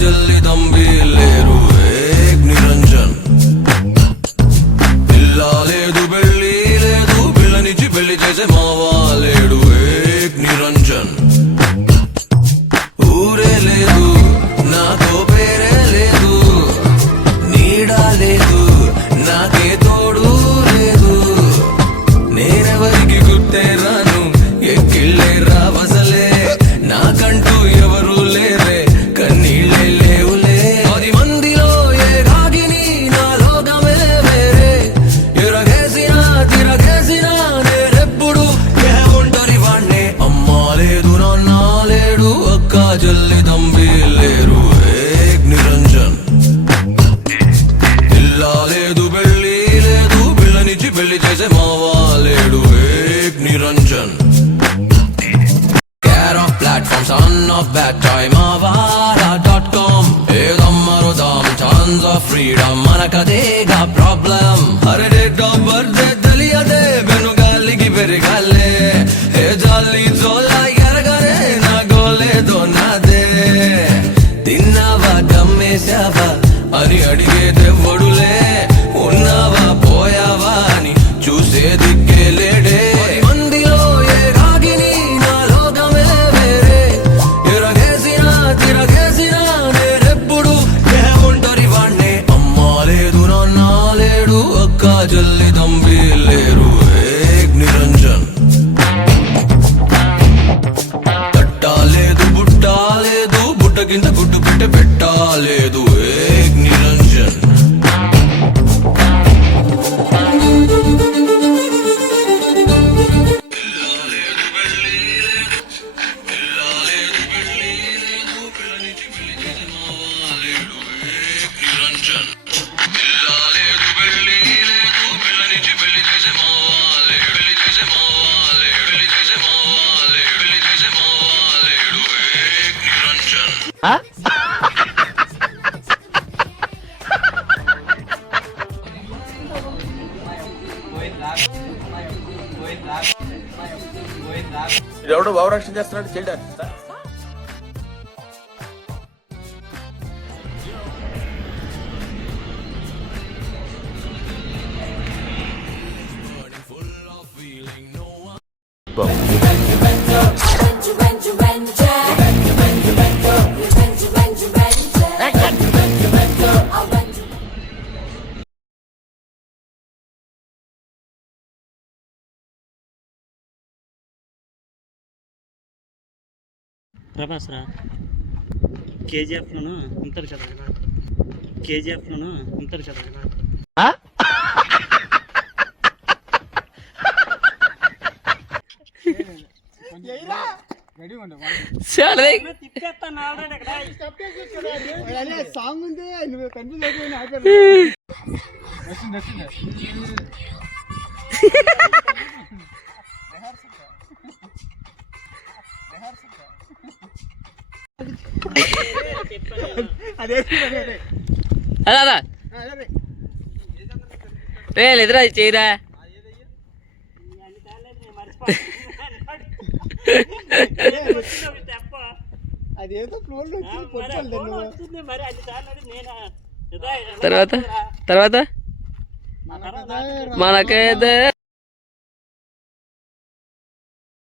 जल्दी दम्बी लेरू एक निरंजन पिल्ला लेदु बेल्ली लेदु पिल्लनिची पेल्ली చేసే మావా లేడు एक निरंजन ఊరే లేదు నాతో పేరే లేదు నీడా లేదు నాకే తోడు లేదు నేనెవరికి గుర్తే రాను ఎక్కిళ్ళే రావసలే నాకంటూ ఎవరు లేరే కన్నీళ్ళే లేవులే 10 మందిలో ఏ రాగిని నా లోకమే వేరే ఎరగేసినా తిరగేసినా నేనెప్పుడు ఏ ఒంటరి వాణ్ణే అమ్మా లేదు నాన్న లేడు అక్క చెల్లి తంబి లేరు ఏక్ నిరంజన్ పిల్లా లేదు పెళ్ళి లేదు పిల్లనిచ్చి పెళ్లి చేసే మావా లేడు ఏక్ Niranjan Platform son of bad time avara.com edamarudam tons of freedom manakadega problem hare date of birthday daliyade benugaliki perigale e jalli zola yaragare na gole donade tinnava gammesava ani adige devadule unnava poyava ani chuse dikke lede mandilo e ragini na logame తిరగేసినా నేనెప్పుడు ఏ ఒంటరి వాణ్ణే అమ్మా లేదు నాన్న లేడు అక్క చెల్లి తంబి లేరు ఏక్ నిరంజన్ తట్టాలేదు బుట్టాలేదు బుట్ట కింద గుడ్డు పెట్టె పెట్టాలేదు ఏక్ నిరంజన్ ఎవడో భావరక్షణ చేస్తున్నాడు చేయడానికి ప్రభాస్ రా కేజీఎఫ్లోను ఉంటారు చదవగా కేజీఎఫ్లోను ఉంటారు చదవగా సాంగ్ ఉంది నువ్వు కన్ఫ్యూజ్ అయిపోయినా అదా రే లేదురా చేయరా అదేదో తర్వాత మనకైతే